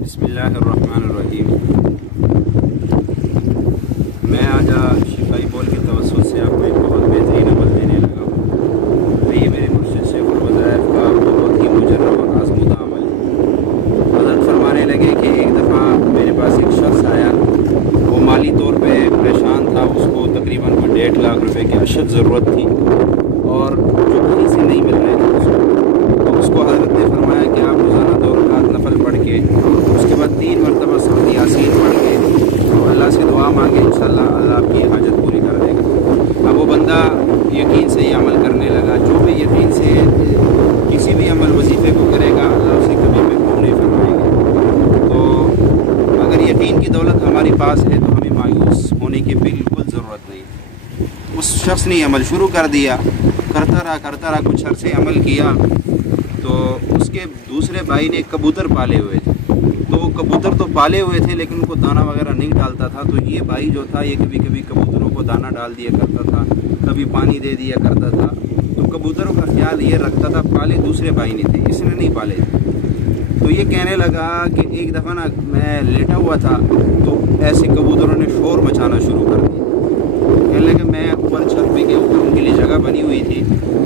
बिस्मिल्लाहिर्रहमानिर्रहीम। मैं आज शिफाई बोल के तवज्जुह से आपको एक बहुत बेहतरीन अमल देने लगा हूँ। ये मेरे मुर्शिद शेखुल वज़ाइफ का बहुत ही मुजर्रब और आज़मूदा अमल है। हज़रत फरमाने लगे कि एक दफ़ा मेरे पास एक शख्स आया, वो माली तौर पे परेशान था, उसको तकरीबन कोई 1.5 लाख रुपए की अशद ज़रूरत थी और जो कहीं से नहीं मिल रहे थे उसको हज़रत ने फरमाया कि आप रोज़ाना 2 रकात नफल पढ़ के उसके बाद 3 मरतबा सूरत यासीन पढ़ के तो अल्लाह से दुआ मांगे, इंशाअल्लाह अल्लाह आपकी हाजत पूरी कर देगा। अब वो बंदा यकीन से ही अमल करने लगा। जो भी यकीन से किसी भी अमल वजीफ़े को करेगा अल्लाह उसे कभी महरूम नहीं फरमाएगा। तो अगर यकीन की दौलत हमारे पास है तो हमें मायूस होने की बिल्कुल ज़रूरत नहीं। उस शख्स ने अमल शुरू कर दिया, करता रहा कुछ अरसे अमल किया तो उसके दूसरे भाई ने कबूतर पाले हुए थे। तो वो कबूतर तो पाले हुए थे लेकिन उनको दाना वगैरह नहीं डालता था। तो ये भाई जो था ये कभी कभी कबूतरों को दाना डाल दिया करता था, कभी पानी दे दिया करता था। तो कबूतरों का ख्याल ये रखता था, पाले दूसरे भाई ने थे, इसने नहीं पाले थे। तो ये कहने लगा कि एक दफ़ा ना मैं लेटा हुआ था तो ऐसे कबूतरों ने शोर मचाना शुरू कर दिया। कहने लगे मैं ऊपर छत पे के ऊपर उनके लिए जगह बनी हुई थी,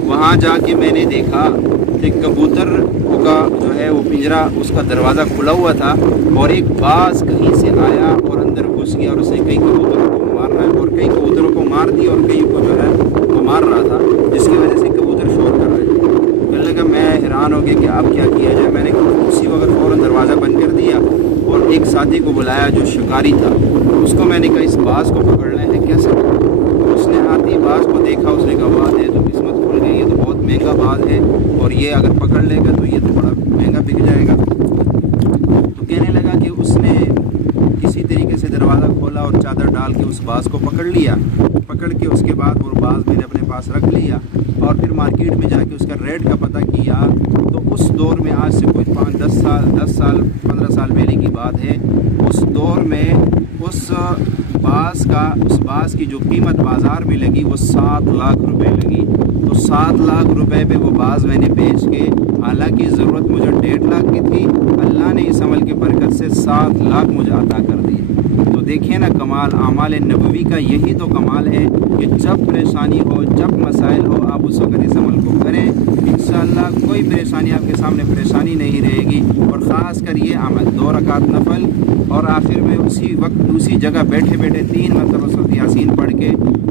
वहाँ जाके मैंने देखा कि कबूतर का जो है वो पिंजरा उसका दरवाज़ा खुला हुआ था और एक बाज कहीं से आया और अंदर घुस गया और उसने कई कबूतरों को मार रहा है और कई कबूतरों को मार दिया और कई को जो है वो मार रहा था, जिसकी वजह से कबूतर शोर कर रहे थे। कहने लगा मैं हैरान हो गया कि अब क्या किया जाए। मैंने उसी वक्त फ़ौरन दरवाज़ा बंद कर दिया और एक साथी को बुलाया जो शिकारी था, उसको मैंने कहा इस बाज को पकड़ना है कैसे। उसने आती बाज को देखा, उसने कहा बात है तो किस्मत खुल गई, ये तो बहुत महंगा बाज है और ये अगर पकड़ लेगा तो ये तो बड़ा महंगा बिक जाएगा। तो कहने लगा कि उसने किसी तरीके से दरवाज़ा खोला और चादर डाल के उस बाज को पकड़ लिया। पकड़ के उसके बाद वो बाज मैंने अपने पास रख लिया और फिर मार्केट में जाके उसका रेट का पता किया। तो उस दौर में आज से कोई 10 साल 15 साल पहले की बात है, उस दौर में उस बाज की जो कीमत बाज़ार में लगी वो 7 लाख रुपए लगी। तो 7 लाख रुपए पे वो बाज मैंने बेच के, हालांकि ज़रूरत मुझे 1.5 लाख की थी, अल्लाह ने इस अमल की बरकत से 7 लाख मुझे अता कर दिए। तो देखिए ना कमाल, आमाल नबवी का यही तो कमाल है कि जब परेशानी हो, जब मसाइल हो, आप उस वक्त इस अमल को करें, इंशाअल्लाह कोई परेशानी आपके सामने परेशानी नहीं रहेगी। और ख़ास कर ये अमल 2 रकात नफल और आखिर में उसी वक्त उसी जगह बैठे बैठे 3 मरतबा सूरत यासीन पढ़ के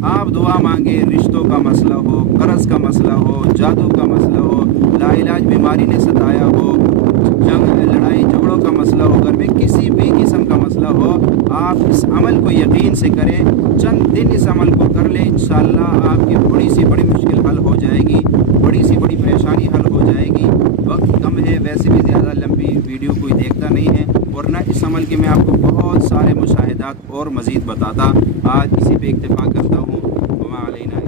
आप दुआ मांगे, रिश्तों का मसला हो, कर्ज का मसला हो, जादू का मसला हो, लाइलाज बीमारी ने सताया हो, लड़ाई झगड़ों का मसला हो, घर में किसी भी किस्म का मसला हो, आप इस अमल को यकीन से करें। चंद दिन इस अमल को कर लें, इंशाअल्लाह आपकी बड़ी सी बड़ी मुश्किल हल हो जाएगी, बड़ी सी बड़ी परेशानी हल हो जाएगी। वक्त कम है, वैसे भी ज़्यादा लंबी वीडियो कोई देखता नहीं है, वरना इस अमल के मैं आपको बहुत सारे मुशाहिदात और मज़ीद बताता। आज इसी पे इक्तफ़ा करता हूँ। वमा अलैना।